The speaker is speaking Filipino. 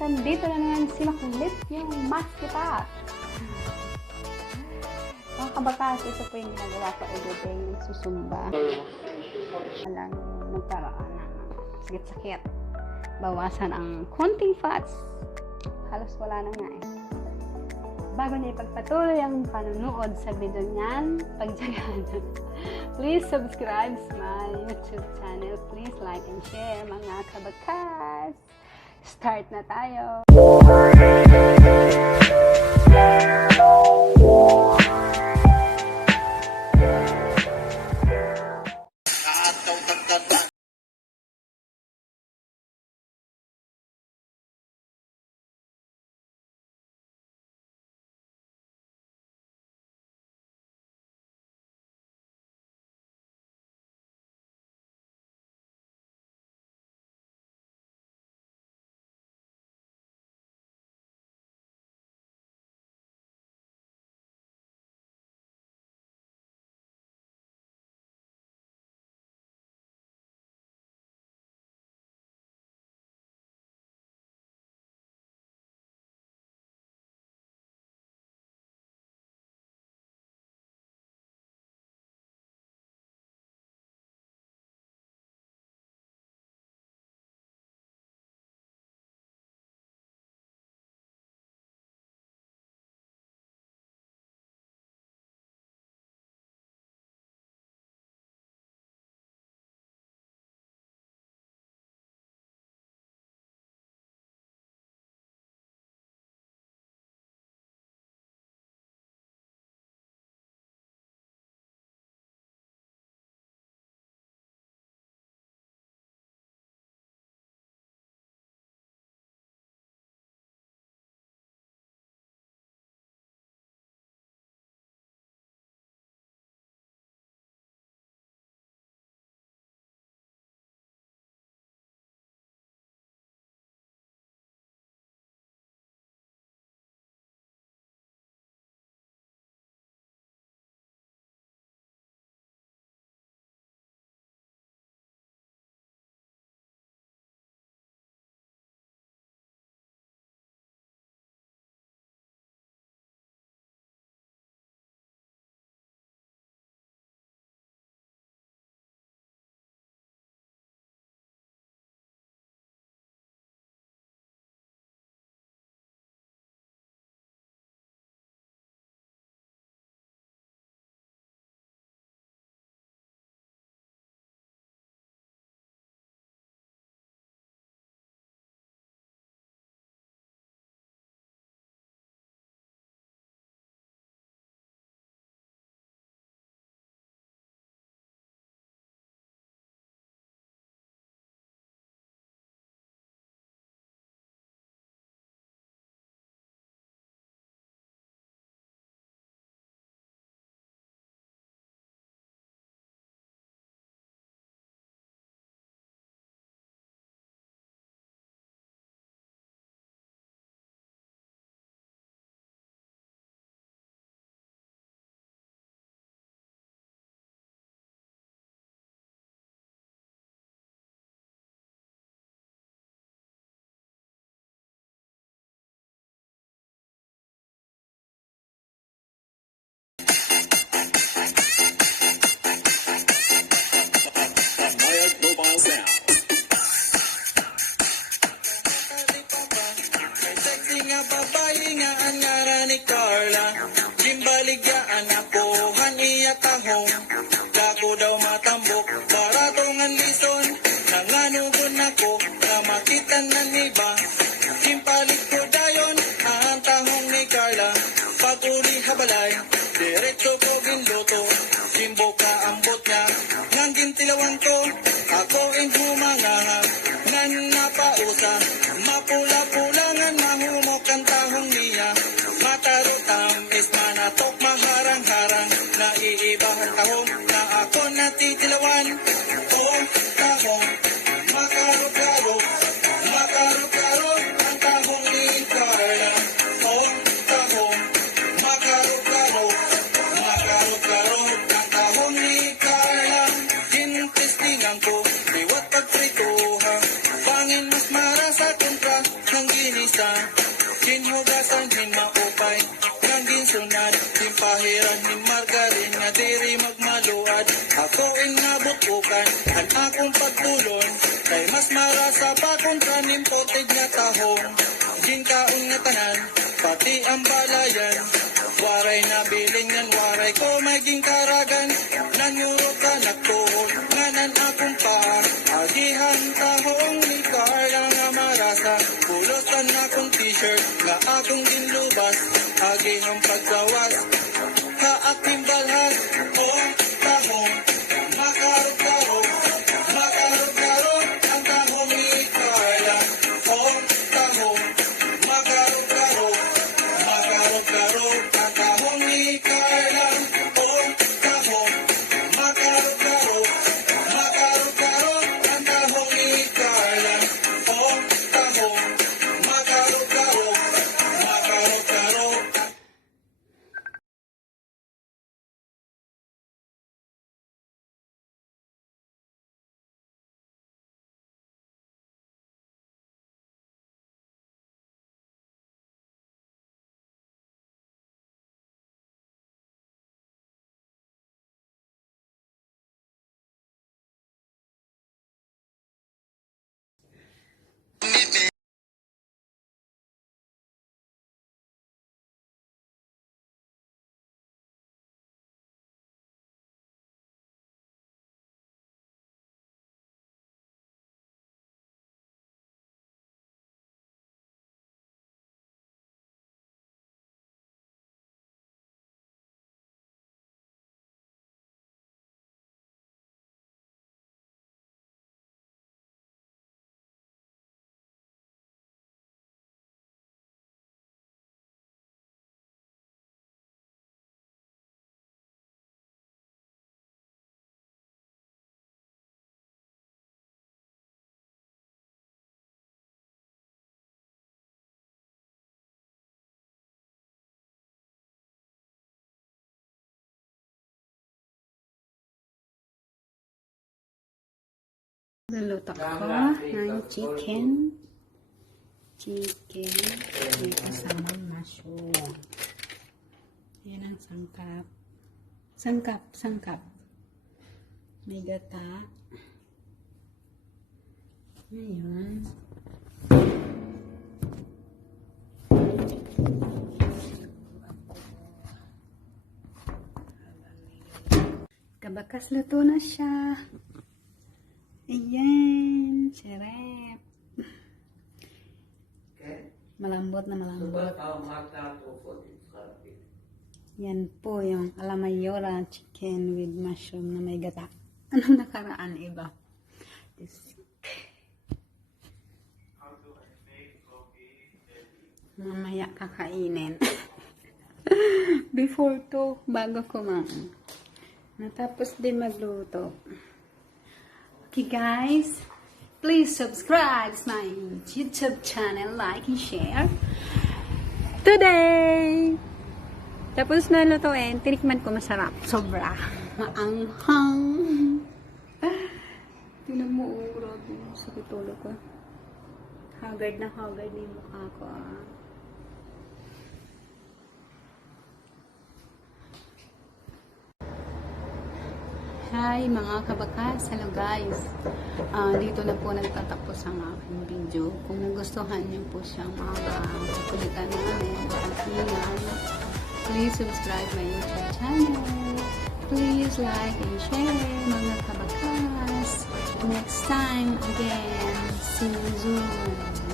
Andito na naman si Makulit, yung mascota. Mga kabakas, ito po yung ginagawa ko everyday, nagsusumba. Alam, nagkaroon ng sakit-sakit. Bawasan ang konting fats. Halos wala na nga eh. Bago niya ipagpatuloy ang panunood sa video niyan, pagtsagaan. Please subscribe to my YouTube channel. Please like and share, mga kabakas. Start na tayo. Babae nga ang ngara ni Carla, gimbaligyaan ako han iya tahong, dako daw matambok, baratong ang lison, nanganugon ako, na makitan ng iba, gimpalit ko dayon, ang tahong ni Carla, pag-uli habalay, diretso ko ginluto, gimbo ka ambot niya, nang gintilawan ko, ako ang humangahan, nan napausa, mapula-pulangan mahumok ang tahong niya, matarutam is manatok maharang-harang, naiibang tahong na ako natitilawan, tahong, makarot-karo, ang tahong ni Carla, tahong, makarot-karo, ang tahong ni Carla, gintistingan ko, liwat pagprituhan, pangin mas mara sa kontra, ng ginis akong tanim potig nga tahong, ginkaon nga tanan, pati ang balayan. Waray na bilingan, waray ko maging karagan, nanuro ka nagtuhod, nganan akong pa, agihan tahong ni Carla nga marasa, pulutan akong t-shirt, nga akong ginlubas, agihang paggawas, ka aking balhas, o tahong, makarog-karog, makarog-karog, ang tahong ni Carla, o tahong, makarog-karog, makarog-karog, ang tahong ni Carla, o tahong, makarog-karog, makarog-karog, ang tahong ni Carla, o tahong, makarog-karog, makarog-karog. Naluto ko ng chicken. May kasamang mushroom. Yan ang sangkap. Sangkap. May gata. Ngayon. Kabakas luto na siya. Ayan, sarap. Malambot na malambot. Yan po yung alamayora chicken with mushroom na may gata. Anong nakaraan iba? Mamaya kakainin. Before to, bago kumain. Natapos din magluto. Okay guys, please subscribe to my YouTube channel, like and share. Today, tapos na lutuin, tinikman ko masarap. Sobra. Maanghang. Tinan mo, grabe. Sakit ulo ko. Haggard na yung mukha ko. Hi mga kabakas, hello guys. Dito na po nagtatapos ang aking video. Kung nagustuhan niyo po siyang mga kulitan namin, please subscribe my YouTube channel. Please like and share mga kabakas. Next time again, see you soon.